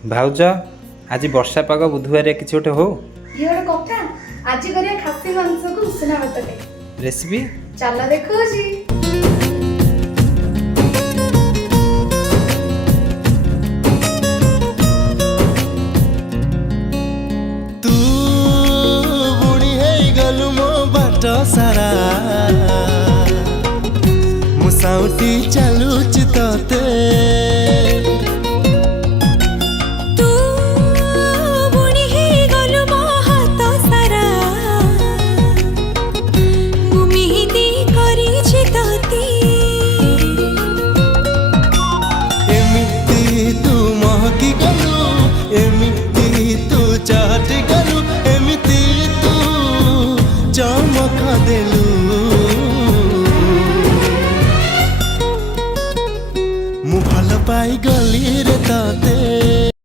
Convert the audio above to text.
ଭାଉଜ ଆଜି ବର୍ଷା ପାଗ ବୁଧବାର କିଛି ଗୋଟେ ହଉ। ଇଏ ଗୋଟେ କଥା। ଆଜି କରିବା ଖାସି ମାଂସକୁ ଉଷୁନା ଭାତରେ। ରେସିପି ଚାଲ ଦେଖୁଛି। तू बुढ़ी है गलु मो बाट सारा मुसाउटी